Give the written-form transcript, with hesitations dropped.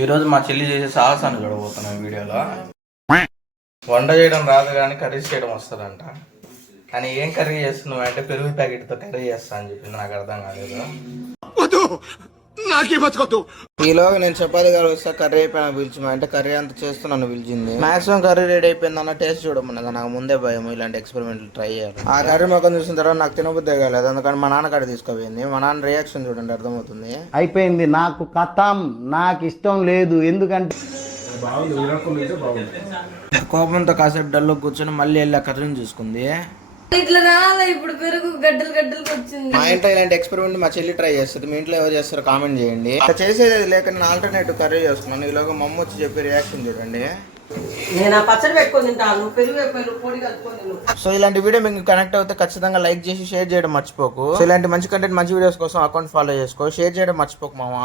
ఈరోజు మా చెల్లి చేసే సాహసాన్ని చూడబోతున్నాం వీడియోలో. వంట చేయడం రాదు కానీ కర్రీస్ చేయడం వస్తుందంట. కానీ ఏం కర్రీ చేస్తున్నావు అంటే పెరుగు ప్యాకెట్తో కర్రీ చేస్తా అని చెప్పింది. నాకు అర్థం కాలేదు. ఈలోగా నేను చపాతి గారు వస్తా కర్రీ అయిపోయినా పిలిచి అంటే కర్రీ అంతా చేస్తున్నాను పిలిచింది. మాక్సిమం కర్రీ రెడీ అయిపోయింది అన్న టేస్ట్ చూడమన్నది. నాకు ముందే భయం ఇలాంటి ఎక్స్పెరిమెంట్లు ట్రై చేయాలి. ఆ కర్రీ మొక్కం చూసిన తర్వాత నాకు తినబుద్దే కాలేదు. అందుకని మా నాన్న కర్రీ తీసుకుపోయింది. మా నాన్న రియాక్షన్ చూడండి అర్థమవుతుంది. అయిపోయింది నాకు కథం, నాకు ఇష్టం లేదు. ఎందుకంటే కోపంతో కాసేపు డల్లో కూర్చొని మళ్ళీ వెళ్ళి ఆ కర్రీని చూసుకుంది. ఇట్లా రాలే ఇప్పుడు పెరుగు గడ్డలు గడ్డలకు వచ్చింది. మా ఇంట్లో ఇలాంటి ఎక్స్పెరిమెంట్ మా చెల్లి ట్రై చేస్తుంది. మీ ఇంట్లో ఎవరు చేస్తారో కామెంట్ చేయండి. అక్కడ చేసేది లేక నేను ఆల్టర్నేటివ్ కర్రీ చేసుకున్నాను. ఈలోగా మా అమ్మ వచ్చి చెప్పి రియాక్షన్ చూడండి. నేను ఆ పచ్చడి పెట్టుకొని తింటాను, పెరుగు పొడి కలుపుకొని. సో ఇలాంటి వీడియో మీకు కనెక్ట్ అవుతే ఖచ్చితంగా లైక్ చేసి షేర్ చేయడం మర్చిపోకు. సో ఇలాంటి మంచి కంటెంట్ మంచి వీడియోస్ కోసం అకౌంట్ ఫాలో చేసుకో. షేర్ చేయడం మర్చిపోకు మామ.